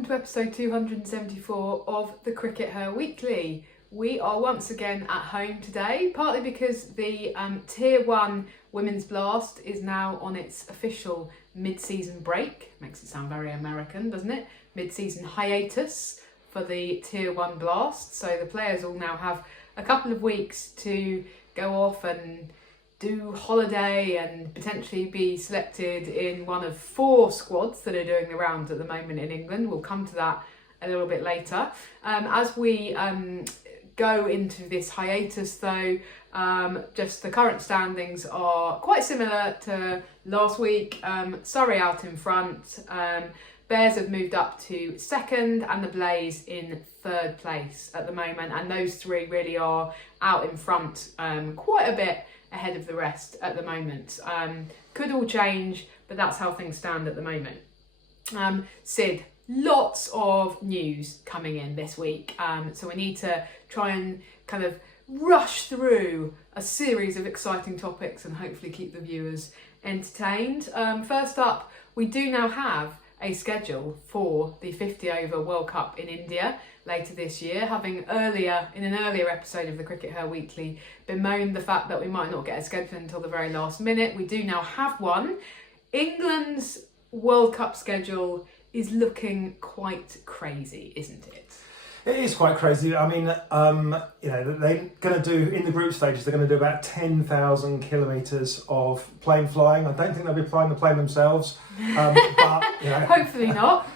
welcome to episode 274 of the CRICKETher Weekly. We are once again at home today, partly because the Tier 1 Women's Blast is now on its official mid-season break. Makes it sound very American, doesn't it? Mid-season hiatus for the Tier 1 Blast. So the players all now have a couple of weeks to go off and do holiday and potentially be selected in one of 4 squads that are doing the rounds at the moment in England. We'll come to that a little bit later. As we go into this hiatus though, just the current standings are quite similar to last week. Surrey out in front, Bears have moved up to 2nd and the Blaze in 3rd place at the moment, and those 3 really are out in front quite a bit ahead of the rest at the moment. Could all change, but that's how things stand at the moment. Sid, lots of news coming in this week, so we need to try and kind of rush through a series of exciting topics and hopefully keep the viewers entertained. First up, we do now have a schedule for the 50 over World Cup in India later this year, having in an earlier episode of the CRICKETher Weekly bemoaned the fact that we might not get a schedule until the very last minute. We do now have one. England's World Cup schedule is looking quite crazy, isn't it? It is quite crazy. I mean, they're going to do, in the group stages, they're going to do about 10,000 kilometres of plane flying. I don't think they'll be flying the plane themselves, but, hopefully not.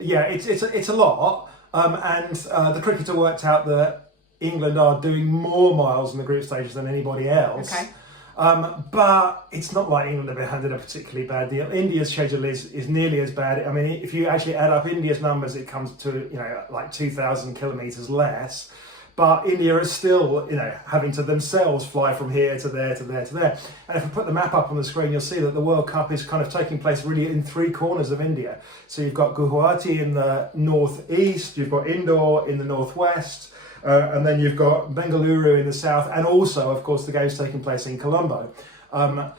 Yeah, it's a lot. And the cricketer worked out that England are doing more miles in the group stages than anybody else. Okay. But it's not like England have been handed a particularly bad deal. India's schedule is nearly as bad. I mean, if you actually add up India's numbers, it comes to, like 2,000 kilometres less. But India is still, having to themselves fly from here to there, to there, to there. And if I put the map up on the screen, you'll see that the World Cup is kind of taking place really in 3 corners of India. So you've got Guwahati in the northeast, you've got Indore in the northwest, and then you've got Bengaluru in the south, and also, of course, the game's taking place in Colombo.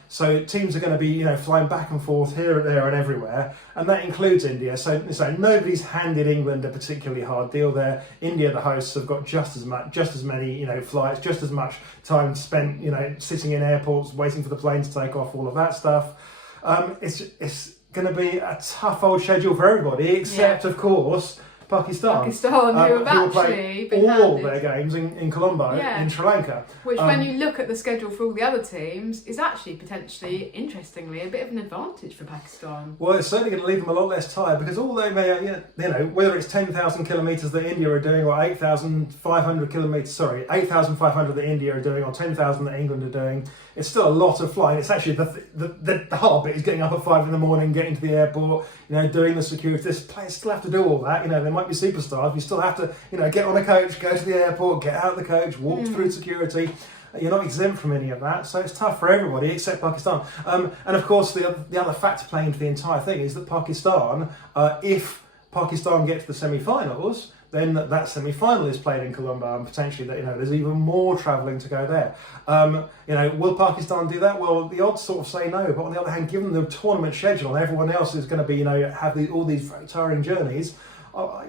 So teams are going to be, flying back and forth here, there, and everywhere, and that includes India. So nobody's handed England a particularly hard deal there. India, the hosts, have got just as many, flights, just as much time spent, sitting in airports, waiting for the plane to take off, all of that stuff. It's going to be a tough old schedule for everybody, except, of course, Pakistan, who have actually been all handed their games in Colombo, in Sri Lanka. Which, when you look at the schedule for all the other teams, is actually potentially, interestingly, a bit of an advantage for Pakistan. Well, it's certainly going to leave them a lot less tired, because all they may, whether it's 10,000 kilometres that India are doing, or 8,500 that India are doing, or 10,000 that England are doing, it's still a lot of flying. It's actually the hard bit is getting up at 5 in the morning, getting to the airport, doing the security. This players still have to do all that. They might be superstars. You still have to, get on a coach, go to the airport, get out of the coach, walk through security. You're not exempt from any of that, so it's tough for everybody except Pakistan. And of course, the other factor playing into the entire thing is that Pakistan, if Pakistan get to the semi-finals, then that semi-final is played in Colombo, and potentially there's even more travelling to go there. Will Pakistan do that? Well, the odds sort of say no, but on the other hand, given the tournament schedule and everyone else is going to be, have all these very tiring journeys, I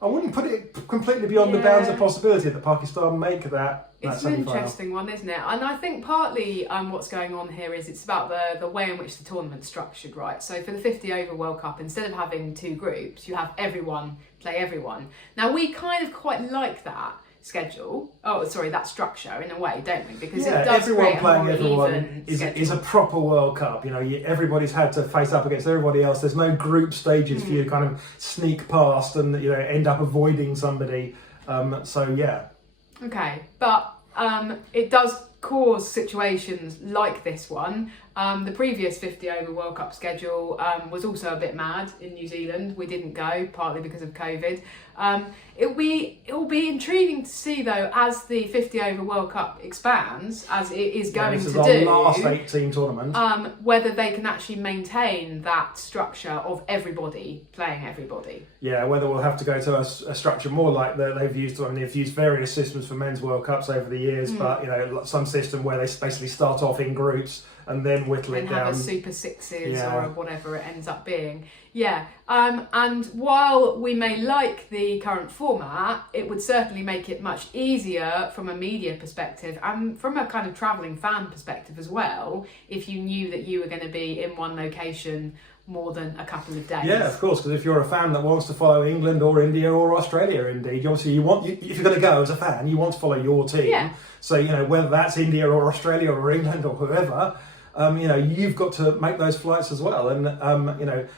wouldn't put it completely beyond the bounds of possibility that Pakistan make that It's an interesting one, isn't it? And I think partly what's going on here is it's about the way in which the tournament's structured, right? So for the 50 over World Cup, instead of having 2 groups, you have everyone play everyone. Now, we kind of quite like that schedule. That structure in a way, don't we? Because it does everyone create playing a more everyone even is a proper World Cup. Everybody's had to face up against everybody else. There's no group stages for you to kind of sneak past and end up avoiding somebody. Okay, but it does cause situations like this one. The previous 50 over World Cup schedule was also a bit mad in New Zealand. We didn't go, partly because of COVID. It will be intriguing to see, though, as the 50 over World Cup expands, as it is going this to is do. Our last 8-team tournament. Whether they can actually maintain that structure of everybody playing everybody. Yeah, whether we'll have to go to a structure more like they've used. I mean, they've used various systems for men's World Cups over the years, but some system where they basically start off in groups and then whittle it and down. have a Super Sixes Yeah. or whatever it ends up being. Yeah, and while we may like the current format, it would certainly make it much easier from a media perspective and from a kind of travelling fan perspective as well, if you knew that you were going to be in one location more than a couple of days. Yeah, of course, because if you're a fan that wants to follow England or India or Australia, indeed, obviously if you're going to go as a fan, you want to follow your team. Yeah. So, whether that's India or Australia or England or whoever, you've got to make those flights as well. And,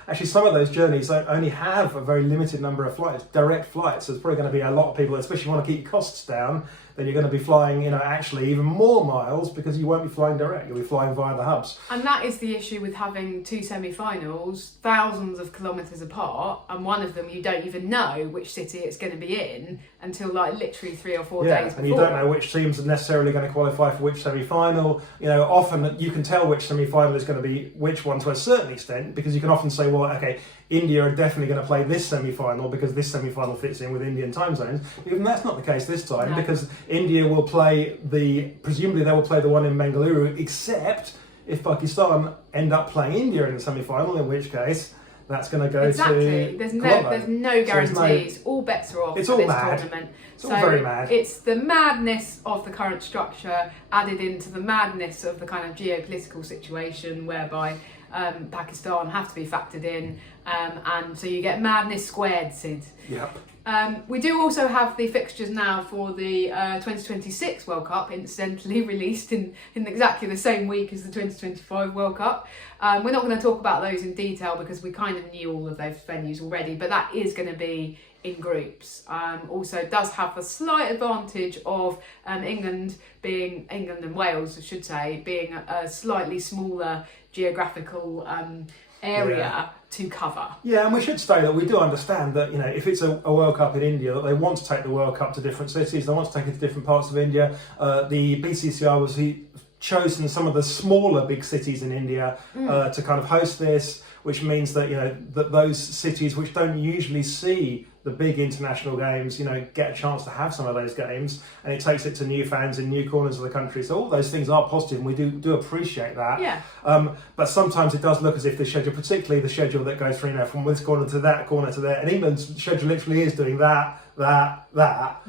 actually some of those journeys only have a very limited number of flights, direct flights. There's probably going to be a lot of people, especially if you want to keep your costs down, then you're going to be flying, actually even more miles because you won't be flying direct. You'll be flying via the hubs. And that is the issue with having two semi-finals, thousands of kilometres apart, and one of them you don't even know which city it's going to be in until literally 3 or 4 days before. And you don't know which teams are necessarily going to qualify for which semi-final. Often you can tell which semi-final is going to be which one to a certain extent, because you can often say, well, okay, India are definitely going to play this semi-final because this semi-final fits in with Indian time zones. Even that's not the case this time, because India will presumably they will play the one in Bengaluru, except if Pakistan end up playing India in the semi-final, in which case that's going to go to There's no guarantees. All bets are off it's for all this mad. tournament. It's all very mad. It's the madness of the current structure added into the madness of the kind of geopolitical situation whereby Pakistan have to be factored in, and so you get madness squared, Sid. Yep. We do also have the fixtures now for the 2026 World Cup, incidentally released in exactly the same week as the 2025 World Cup. We're not going to talk about those in detail because we kind of knew all of those venues already, but that is going to be in groups. Also does have the slight advantage of England and Wales, I should say, being a slightly smaller geographical area to cover. Yeah, and we should say that we do understand that, if it's a World Cup in India, that they want to take the World Cup to different cities, they want to take it to different parts of India. The BCCI was chosen some of the smaller big cities in India to kind of host this, which means that, that those cities which don't usually see the big international games, get a chance to have some of those games, and it takes it to new fans in new corners of the country. So all those things are positive, and we do appreciate that. Yeah. But sometimes it does look as if the schedule, particularly the schedule that goes through from this corner to there, and England's schedule literally is doing that,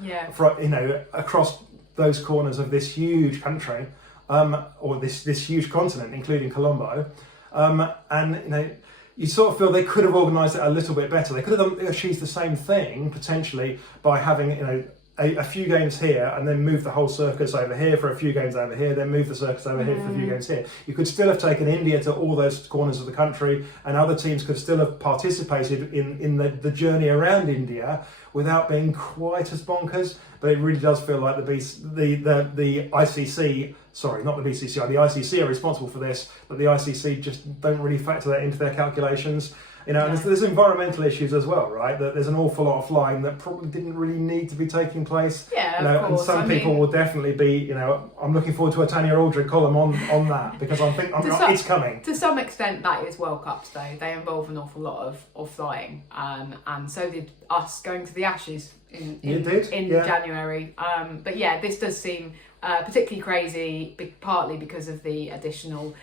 Yeah. Across those corners of this huge country, or this huge continent, including Colombo, and you sort of feel they could have organised it a little bit better. They could have achieved the same thing, potentially, by having, a few games here and then move the whole circus over here for a few games over here, then move the circus over here for a few games here. You could still have taken India to all those corners of the country, and other teams could still have participated in the journey around India without being quite as bonkers. But it really does feel like the ICC, sorry, not the BCCI, the ICC are responsible for this, but the ICC just don't really factor that into their calculations. And there's environmental issues as well, right? That there's an awful lot of flying that probably didn't really need to be taking place. Yeah, of course. And some people will definitely be, I'm looking forward to a Tanya Aldred column on that, because it's coming. To some extent, that is World Cups, though. They involve an awful lot of flying, and so did us going to the Ashes in January. But yeah, this does seem particularly crazy, partly because of the additional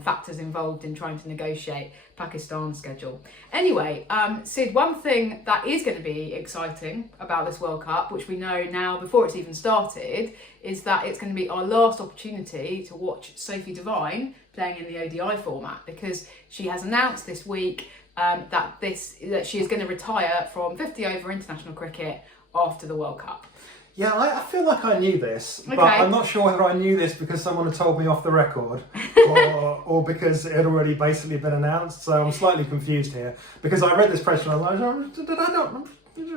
factors involved in trying to negotiate Pakistan's schedule. Anyway, Sid, one thing that is going to be exciting about this World Cup, which we know now before it's even started, is that it's going to be our last opportunity to watch Sophie Devine playing in the ODI format, because she has announced this week that she is going to retire from 50 over international cricket after the World Cup. Yeah, I feel like I knew this, but I'm not sure whether I knew this because someone had told me off the record or because it had already basically been announced. So I'm slightly confused here because I read this press and I was like, did I not?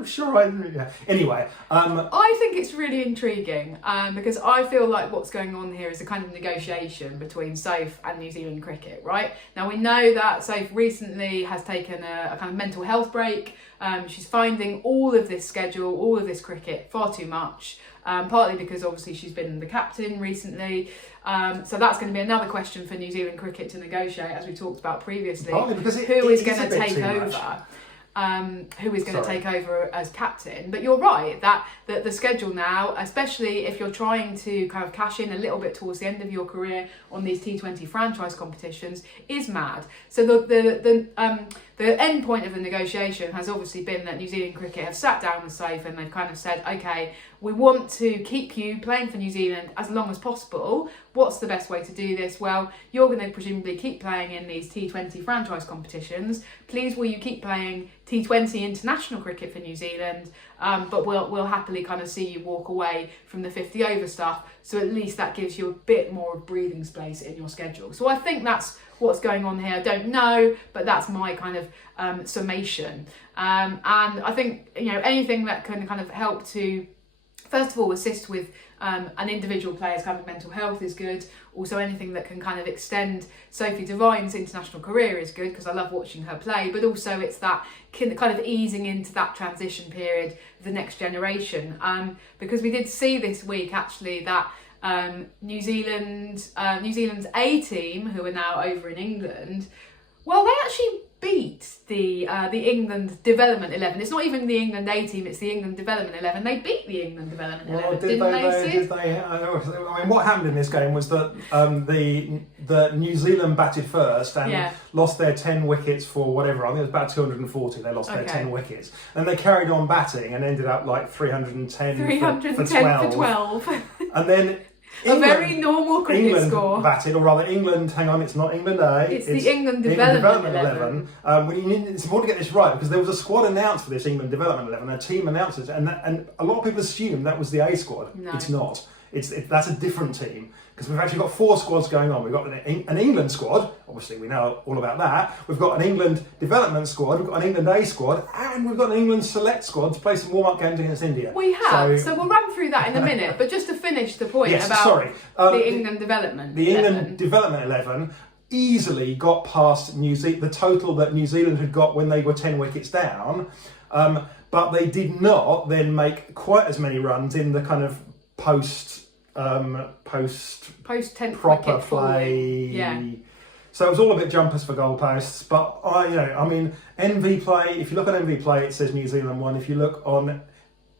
Sure, yeah. Anyway, I think it's really intriguing because I feel like what's going on here is a kind of negotiation between Soph and New Zealand cricket, right? Now we know that Soph recently has taken a kind of mental health break. She's finding all of this schedule, all of this cricket far too much, partly because obviously she's been the captain recently. So that's going to be another question for New Zealand cricket to negotiate, as we talked about previously. Partly because who is going to take over? who is going to take over as captain. But you're right that the schedule now, especially if you're trying to kind of cash in a little bit towards the end of your career on these T20 franchise competitions, is mad. So the end point of the negotiation has obviously been that New Zealand Cricket have sat down with Sophie and they've kind of said, okay, we want to keep you playing for New Zealand as long as possible. What's the best way to do this? Well, you're going to presumably keep playing in these T20 franchise competitions. Please, will you keep playing T20 international cricket for New Zealand? But we'll happily kind of see you walk away from the 50 over stuff. So at least that gives you a bit more of breathing space in your schedule. So I think that's what's going on here. I don't know, but that's my kind of summation. And I think, anything that can kind of help to, first of all, assist with an individual player's kind of mental health is good. Also, anything that can kind of extend Sophie Devine's international career is good, because I love watching her play. But also, it's that kind of easing into that transition period, the next generation. Because we did see this week actually that New Zealand's A team, who are now over in England, well, they actually beat the England Development 11. It's not even the England A team, it's the England Development 11. They beat the England Development 11, didn't they? I mean, what happened in this game was that the New Zealand batted first and lost their 10 wickets for whatever. I think it was about 240. They lost their 10 wickets. And they carried on batting and ended up like 310 for 12. And then England, a very normal cricket score. Batted, or rather England, hang on, it's not England A. It's the England Development 11. It's important to get this right, because there was a squad announced for this England Development 11, a team announced it, and a lot of people assume that was the A squad. No. It's not. That's a different team, because we've actually got 4 squads going on. We've got an England squad, obviously we know all about that. We've got an England Development squad, we've got an England A squad, and we've got an England Select squad to play some warm-up games against India. We have, so we'll run through that in a minute, but just to finish the point the England Development The England Development 11 easily got past the total that New Zealand had got when they were 10 wickets down, but they did not then make quite as many runs in the kind of post 10th proper wicket play. Yeah. So it was all a bit jumpers for goalposts, but NV play, if you look on NV play, it says New Zealand won. If you look on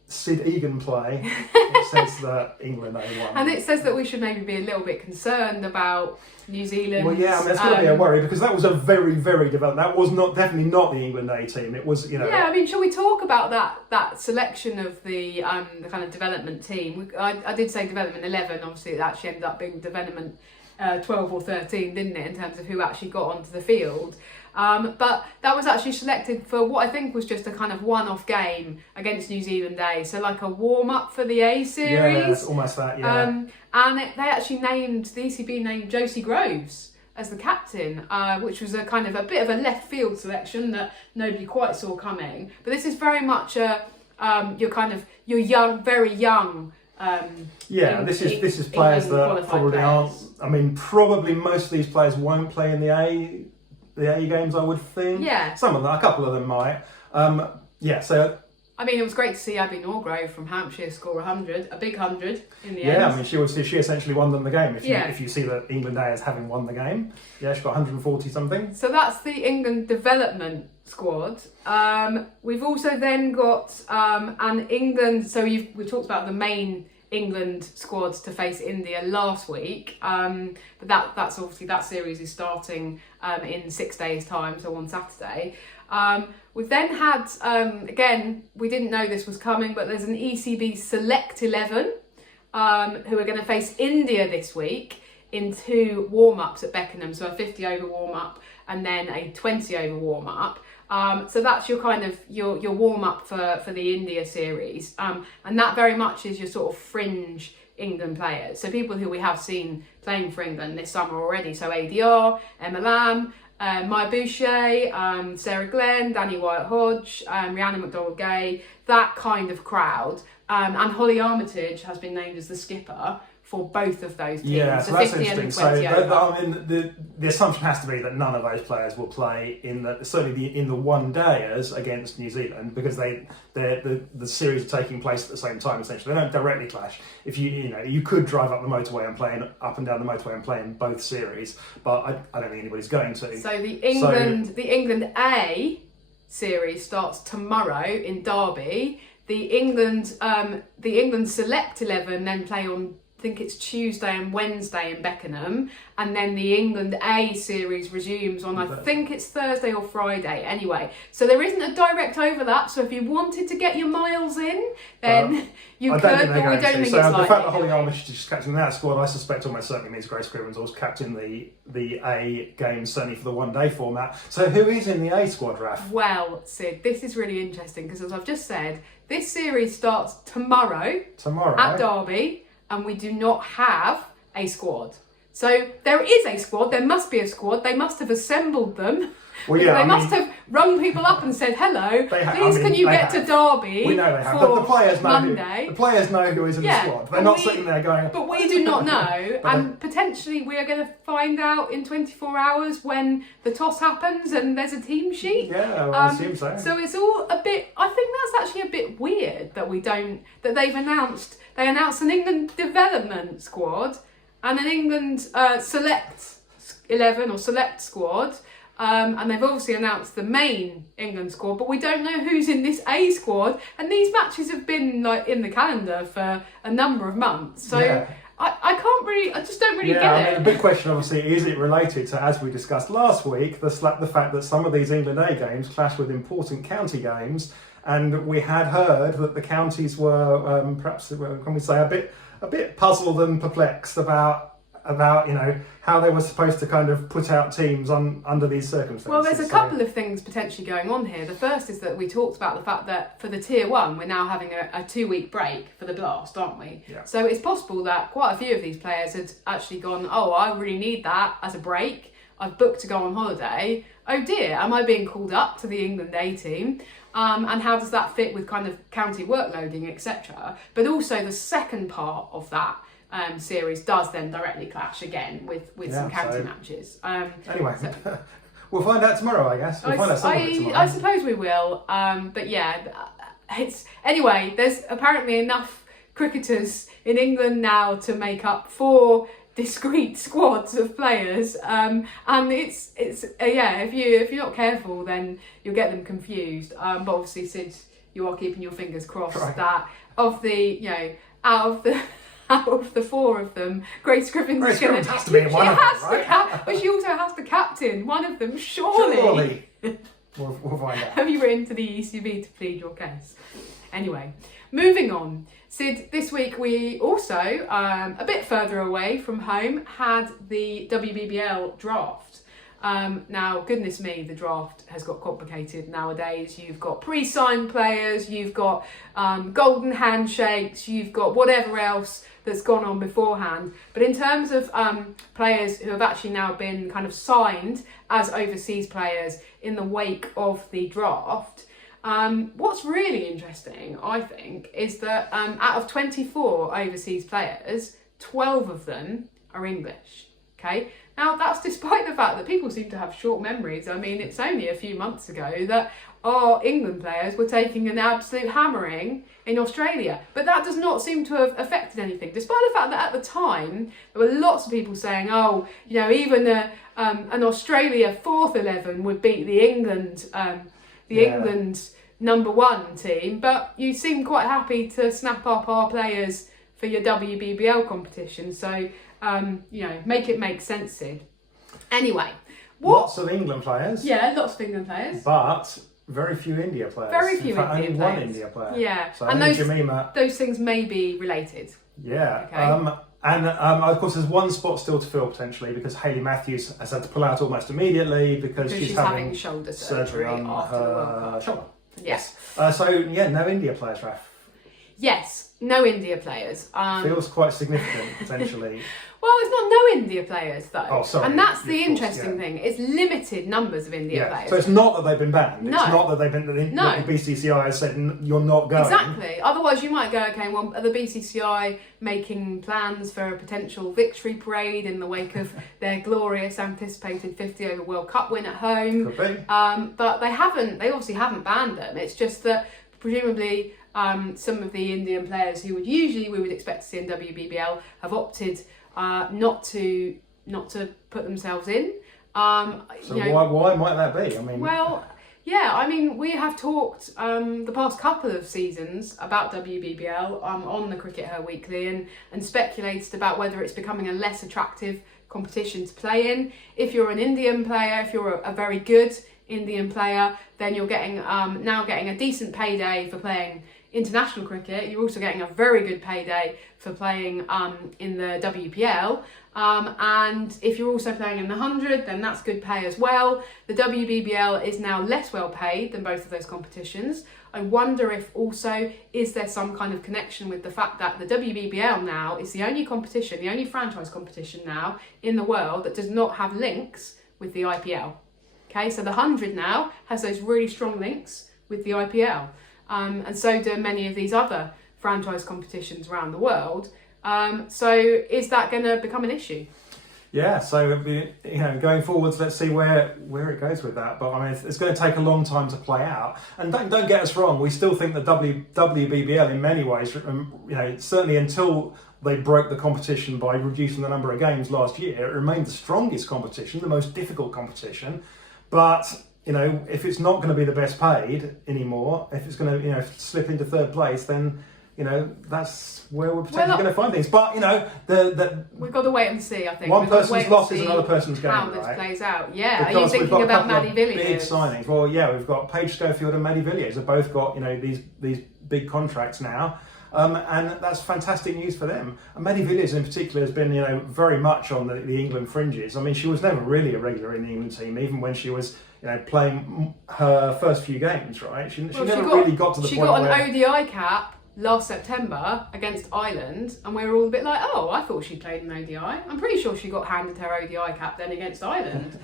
Sid Egan play, it says that England won. And it says that we should maybe be a little bit concerned about New Zealand. Well, yeah, that's got to be a worry, because that was a very, very developed. That was definitely not the England A team. It was, Yeah, I mean, shall we talk about that selection of the kind of development team? I did say development 11. Obviously, it actually ended up being development 12 or 13, didn't it, in terms of who actually got onto the field. But that was actually selected for what I think was just a kind of one-off game against New Zealand A, so like a warm-up for the A series. Yeah, it's almost that, yeah. And the ECB named Josie Groves as the captain, which was a kind of a bit of a left field selection that nobody quite saw coming. But this is very much your young, very young. This is players that probably aren't. I mean, probably most of these players won't play in the A games, I would think. Yeah. Some of them, a couple of them might. So. I mean, it was great to see Abby Norgrove from Hampshire score 100, a big 100 in the end. Yeah, I mean, she essentially won them the game. If you see that England A as having won the game, she got 140 something. So that's the England Development squad. We've also then got an England. So we talked about the main England squads to face India last week, but that's obviously, that series is starting in 6 days' time, so on Saturday. We've then had, again, we didn't know this was coming, but there's an ECB Select 11 who are going to face India this week in 2 warm-ups at Beckenham, so a 50 over warm-up and then a 20 over warm-up. So that's your kind of your warm-up for the India series, and that very much is your sort of fringe England players, so people who we have seen playing for England this summer already, so ADR, Emma Lamb, Maya Boucher, Sarah Glenn, Danny Wyatt-Hodge, Rhiannon McDonald-Gay, that kind of crowd, and Holly Armitage has been named as the skipper for both of those teams. Yeah, so that's interesting. So the assumption has to be that none of those players will play in the one dayers against New Zealand, because the series are taking place at the same time. Essentially, they don't directly clash. If you could drive up the motorway and play up and down the motorway and play in both series, but I don't think anybody's going to. So the England A series starts tomorrow in Derby. The England Select 11 then play on, I think it's Tuesday and Wednesday in Beckenham, and then the England A series resumes on, I think it's Thursday or Friday. Anyway, so there isn't a direct overlap. So if you wanted to get your miles in, then you could, but we don't think it's likely. The fact that Holly Armitage is captain that squad, I suspect almost certainly means Grace Scrivens also captain the A game, certainly for the one-day format. So who is in the A squad, Raf? Well, Sid, this is really interesting because, as I've just said, this series starts tomorrow at Derby, and we do not have a squad. So there is a squad, there must be a squad, they must have assembled them. Well, yeah, they must have rung people up and said, hello, please can you get to Derby? We know they have. The players know Monday. The players know who is in the squad. They're not sitting there going... But we do not know, and potentially we are going to find out in 24 hours when the toss happens and there's a team sheet. Yeah, I assume so. So it's all a bit... I think that's actually a bit weird that they've announced... They announced an England development squad and an England select 11 or select squad. And they've obviously announced the main England squad, but we don't know who's in this A squad. And these matches have been in the calendar for a number of months. So I just don't really get it. The big question obviously is it related to, as we discussed last week, the fact that some of these England A games clash with important county games. And we had heard that the counties were perhaps, can we say, a bit puzzled and perplexed about how they were supposed to kind of put out teams under these circumstances. Well, there's a couple of things potentially going on here. The first is that we talked about the fact that for the Tier 1, we're now having a 2-week break for the Blast, aren't we? Yeah. So it's possible that quite a few of these players had actually gone, oh, I really need that as a break. I've booked to go on holiday. Oh dear, am I being called up to the England A team? And how does that fit with kind of county workloading, etc.? But also the second part of that series does then directly clash again with some county matches. Anyway, we'll find out tomorrow, I guess. We'll find out some of it tomorrow. I suppose we will. But yeah, there's apparently enough cricketers in England now to make up 4 discrete squads of players, and it's if you're not careful, then you'll get them confused. But obviously, Sid, you are keeping your fingers crossed that out of the 4 of them, Grace Scrivens is going to have to be one of them, right? But she also has to captain one of them, surely. We'll find out. Have you written to the ECB to plead your case? Anyway, moving on. Sid, this week we also, a bit further away from home, had the WBBL draft. Now, goodness me, the draft has got complicated nowadays. You've got pre-signed players, you've got golden handshakes, you've got whatever else that's gone on beforehand. But in terms of players who have actually now been kind of signed as overseas players in the wake of the draft, what's really interesting, I think, is that out of 24 overseas players, 12 of them are English. Okay, now that's despite the fact that people seem to have short memories. I mean, it's only a few months ago that our England players were taking an absolute hammering in Australia, but that does not seem to have affected anything, despite the fact that at the time there were lots of people saying, oh, even an Australia 4th 11 would beat the England England #1 team, but you seem quite happy to snap up our players for your WBBL competition. So, make it make sense, Sid. Anyway, lots of England players. Yeah, lots of England players. But very few India players. Very few India only players. One India player. Yeah, so and Jemima, those things may be related. Yeah. Okay. And of course, there's one spot still to fill potentially because Hayley Matthews has had to pull out almost immediately because she's having shoulder surgery on after the World Cup. shoulder. Yes. No India players, Raf. Yes, no India players. Feels quite significant potentially. Well, it's not no India players though. Oh, sorry. And that's the interesting thing. It's limited numbers of India players. So it's not that they've been banned. No. It's not that they've been. The BCCI has said you're not going. Exactly. Otherwise, you might go, okay, well, are the BCCI making plans for a potential victory parade in the wake of their glorious anticipated 50-over World Cup win at home? Could be. But they haven't. They obviously haven't banned them. It's just that presumably some of the Indian players who we would expect to see in WBBL have opted not to put themselves in. Why might that be? I mean, well, Yeah, I mean, we have talked the past couple of seasons about WBBL on the CRICKETher Weekly and speculated about whether it's becoming a less attractive competition to play in. If you're an Indian player, if you're a very good Indian player, then you're getting now getting a decent payday for playing international cricket. You're also getting a very good payday for playing in the WBL. And if you're also playing in the 100, then that's good pay as well. The WBBL is now less well paid than both of those competitions. I wonder if also, is there some kind of connection with the fact that the WBBL now is the only competition, the only franchise competition now in the world that does not have links with the IPL. Okay, so the 100 now has those really strong links with the IPL. And so do many of these other franchise competitions around the world. So is that going to become an issue? Yeah, so going forwards, let's see where it goes with that. But I mean, it's going to take a long time to play out. And don't get us wrong, we still think the WBBL in many ways, certainly until they broke the competition by reducing the number of games last year, it remained the strongest competition, the most difficult competition. But if it's not going to be the best paid anymore, if it's going to slip into third place, then that's where we're potentially going to find things. But we've got to wait and see. I think one person's loss is another person's gain. How this plays out? Yeah. Because are you thinking about Maddie Villiers? Big signings. Well, yeah, we've got Paige Schofield and Maddie Villiers. Have both got these big contracts now. And that's fantastic news for them. And Maddie Villiers in particular has been, very much on the England fringes. I mean, she was never really a regular in the England team, even when she was, playing her first few games, right? She never really got to the point where... She got an ODI cap last September against Ireland, and we were all a bit like, oh, I thought she played an ODI. I'm pretty sure she got handed her ODI cap then against Ireland,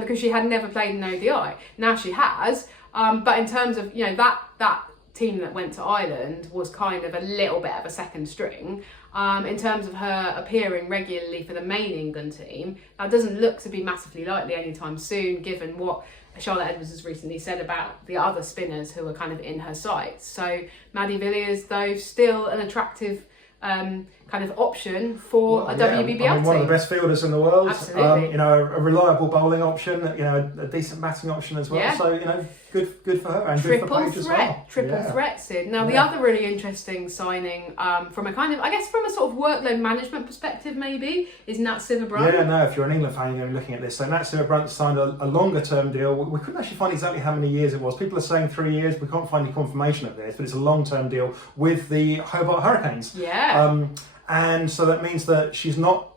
because she had never played an ODI. Now she has, but in terms of, that team that went to Ireland was kind of a little bit of a second string. In terms of her appearing regularly for the main England team, that doesn't look to be massively likely anytime soon, given what Charlotte Edwards has recently said about the other spinners who are kind of in her sights. So Maddie Villiers, though, still an attractive kind of option for a WBBL team. One of the best fielders in the world. Absolutely. A reliable bowling option, a decent batting option as well. Yeah. So, good for her and Triple good for Paige as well. Triple threat, Sid. Now, the other really interesting signing from a kind of, I guess from a sort of workload management perspective maybe, is Nat Sciver-Brunt. Yeah, no, if you're an England fan, you're looking at this. So Nat Sciver-Brunt signed a longer term deal. We couldn't actually find exactly how many years it was. People are saying 3 years. We can't find any confirmation of this, but it's a long term deal with the Hobart Hurricanes. Yeah. And so that means that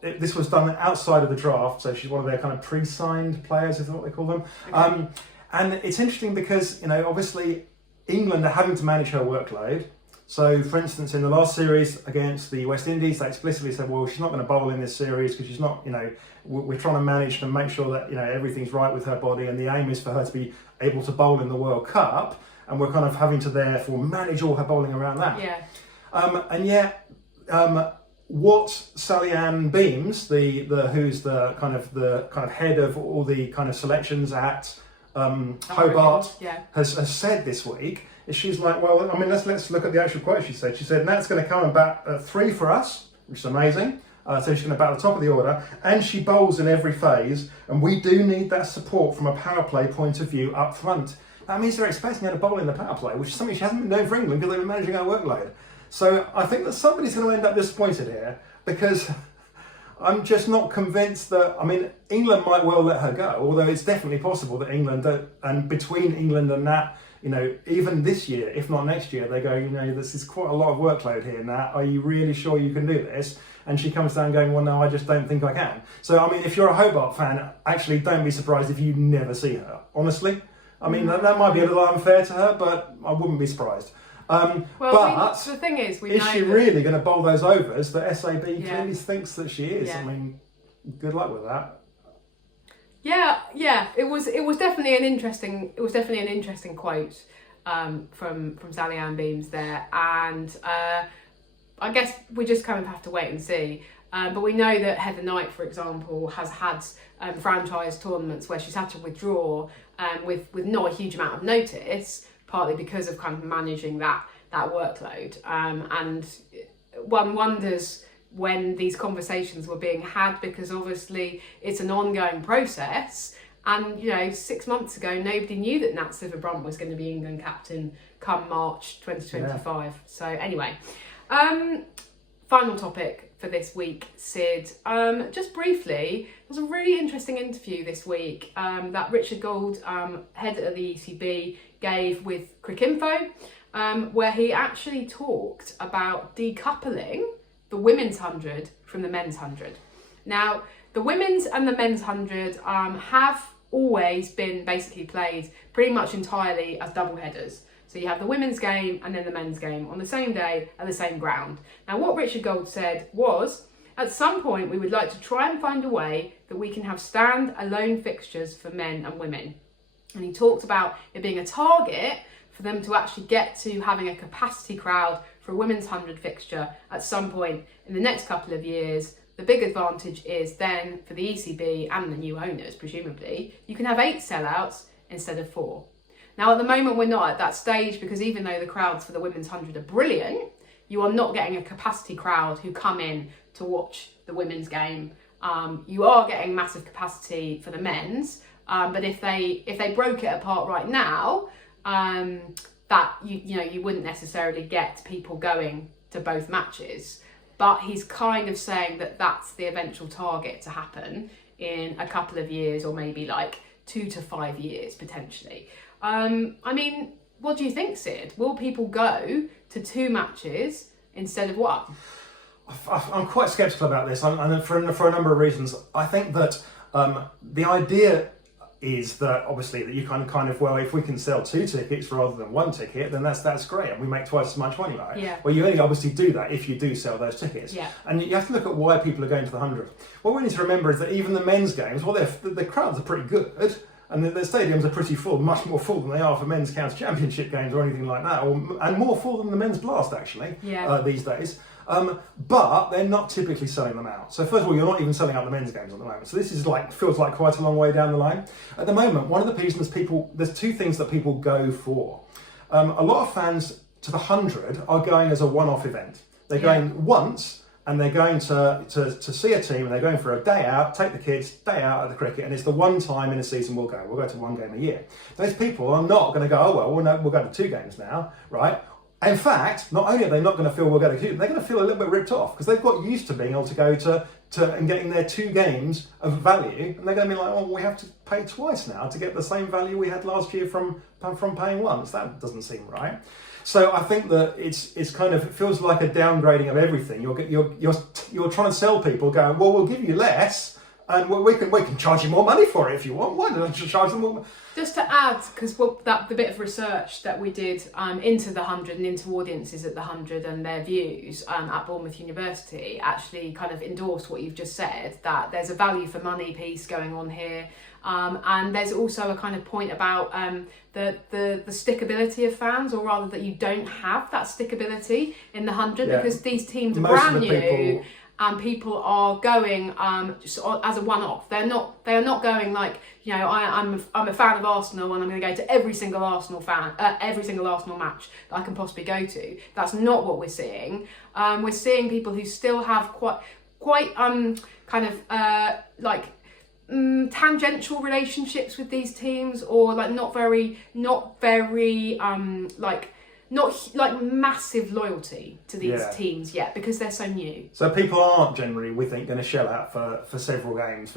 this was done outside of the draft, so she's one of their kind of pre-signed players, is what they call them. Okay. And it's interesting because, obviously England are having to manage her workload. So, for instance, in the last series against the West Indies, they explicitly said, well, she's not going to bowl in this series because she's not, we're trying to manage to make sure that, everything's right with her body, and the aim is for her to be able to bowl in the World Cup, and we're kind of having to therefore manage all her bowling around that. Yeah. And yet... what Sally Ann Beams, who's the kind of head of all the kind of selections at Hobart, has said this week is she's like, well, I mean, let's look at the actual quote she said. She said, Nat's going to come and bat at 3 for us, which is amazing. So she's going to bat at the top of the order, and she bowls in every phase, and we do need that support from a power play point of view up front. That means they're expecting her to bowl in the power play, which is something she hasn't been doing for England because they've been managing her workload. So I think that somebody's going to end up disappointed here, because I'm just not convinced that, I mean, England might well let her go, although it's definitely possible that and between England and Nat, even this year, if not next year, they go, this is quite a lot of workload here, Nat, are you really sure you can do this? And she comes down going, well, no, I just don't think I can. So, I mean, if you're a Hobart fan, actually don't be surprised if you never see her, honestly. I mean, that might be a little unfair to her, but I wouldn't be surprised. But the thing is she really going to bowl those overs that SAB clearly thinks that she is? Yeah. I mean, good luck with that. Yeah. It was definitely an interesting quote from Sally Ann Beams there, and I guess we just kind of have to wait and see. But we know that Heather Knight, for example, has had franchise tournaments where she's had to withdraw with not a huge amount of notice, partly because of kind of managing that workload. And one wonders when these conversations were being had, because obviously it's an ongoing process, And, 6 months ago, nobody knew that Nat Sciver-Brunt was going to be England captain come March 2025. Yeah. So anyway, final topic for this week, Sid. Just briefly, there was a really interesting interview this week that Richard Gould, head of the ECB, gave with CRICKETher, where he actually talked about decoupling the women's 100 from the men's 100. Now, the women's and the men's 100 have always been basically played pretty much entirely as double headers. So you have the women's game and then the men's game on the same day at the same ground. Now, what Richard Gould said was, at some point we would like to try and find a way that we can have stand-alone fixtures for men and women. And he talked about it being a target for them to actually get to having a capacity crowd for a women's 100 fixture at some point in the next couple of years. The big advantage is then for the ECB and the new owners, presumably, you can have 8 sellouts instead of 4. Now, at the moment, we're not at that stage because even though the crowds for the women's 100 are brilliant, you are not getting a capacity crowd who come in to watch the women's game. You are getting massive capacity for the men's, but if they broke it apart right now, that you wouldn't necessarily get people going to both matches. But he's kind of saying that that's the eventual target to happen in a couple of years, or maybe like 2 to 5 years potentially. I mean, what do you think, Sid? Will people go to 2 matches instead of 1? I'm quite sceptical about this, and for a number of reasons. I think that the idea is that obviously that you kind of well, if we can sell 2 tickets rather than 1 ticket, then that's great, and we make twice as much money, right? Yeah. Well, you only obviously do that if you do sell those tickets. Yeah. And you have to look at why people are going to the 100. What we need to remember is that even the men's games, well, the crowds are pretty good, and the stadiums are pretty full, much more full than they are for men's county championship games or anything like that, and more full than the men's blast actually. Yeah. These days. But they're not typically selling them out. So first of all, you're not even selling out the men's games at the moment. So this is feels like quite a long way down the line. At the moment, one of the reasons there's 2 things that people go for. A lot of fans to the 100 are going as a one-off event. They're going once, and they're going to see a team, and they're going for a day out, take the kids, day out at the cricket, and it's the one time in a season we'll go. We'll go to 1 game a year. Those people are not going to go, oh, well, we'll go to 2 games now, right? In fact, not only are they not going to feel we'll go to 2, they're going to feel a little bit ripped off because they've got used to being able to go to and getting their 2 games of value, and they're going to be like, oh, we have to pay twice now to get the same value we had last year from paying once. That doesn't seem right. So I think that it's kind of, it feels like a downgrading of everything. You're trying to sell people, going, well, we'll give you less, and we can charge you more money for it if you want. Why don't you charge them more? Just to add, because the bit of research that we did into the 100 and into audiences at the 100 and their views at Bournemouth University actually kind of endorsed what you've just said, that there's a value for money piece going on here. And there's also a kind of point about the stickability of fans, or rather that you don't have that stickability in the 100 because these teams are brand new. And people are going just as a one-off. They are not going like, I'm a fan of Arsenal and I'm going to go to every single Arsenal match that I can possibly go to. That's not what we're seeing. We're seeing people who still have quite tangential relationships with these teams, or like not very not like massive loyalty to these teams yet because they're so new. So people aren't generally, we think, going to shell out for several games,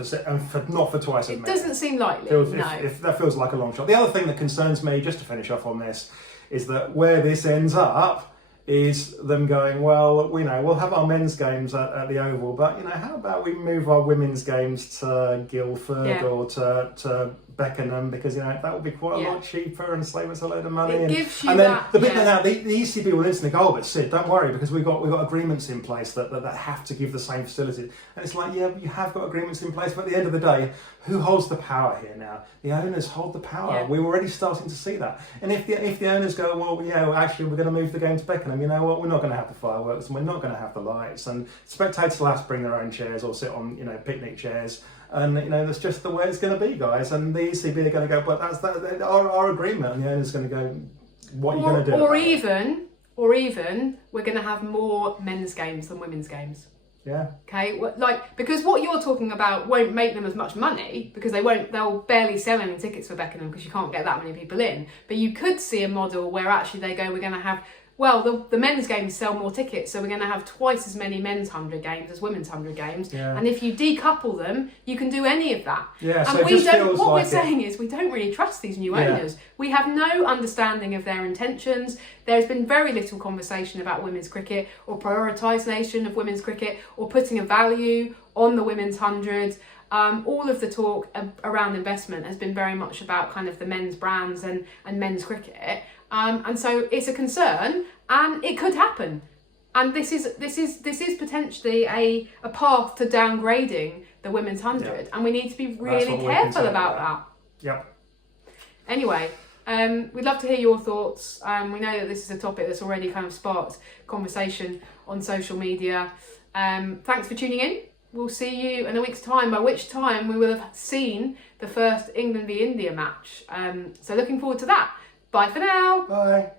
not for twice as many. It doesn't seem likely, if that feels like a long shot. The other thing that concerns me, just to finish off on this, is that where this ends up is them going, well, we'll have our men's games at the Oval, but how about we move our women's games to Guildford or to Beckenham, because that would be quite a lot cheaper and save us a load of money. It gives you and then that, the ECB will instantly go, oh, but Sid, don't worry, because we've got agreements in place that have to give the same facilities. And it's like, you have got agreements in place, but at the end of the day, who holds the power here now? The owners hold the power. Yeah. We're already starting to see that. And if the owners go, well, actually, we're going to move the game to Beckenham, you know what? We're not going to have the fireworks, and we're not going to have the lights, and spectators will have to bring their own chairs or sit on, picnic chairs. And that's just the way it's going to be, guys. And the ECB are going to go, but that's our agreement. And the owner's going to go, what are you going to do? Or even we're going to have more men's games than women's games. Yeah. Okay, because what you're talking about won't make them as much money because they'll barely sell any tickets for Beckenham because you can't get that many people in. But you could see a model where actually they go, we're going to have, the men's games sell more tickets, so we're going to have twice as many men's 100 games as women's 100 games. Yeah. And if you decouple them, you can do any of that. Yeah, and so we're saying is we don't really trust these new owners. We have no understanding of their intentions. There's been very little conversation about women's cricket or prioritisation of women's cricket or putting a value on the women's 100. All of the talk around investment has been very much about kind of the men's brands and men's cricket. And so it's a concern, and it could happen. And this is potentially a path to downgrading the women's 100, and we need to be really careful about that. Yep. Anyway, we'd love to hear your thoughts. We know that this is a topic that's already kind of sparked conversation on social media. Thanks for tuning in. We'll see you in a week's time, by which time we will have seen the first England v India match. So looking forward to that. Bye for now. Bye.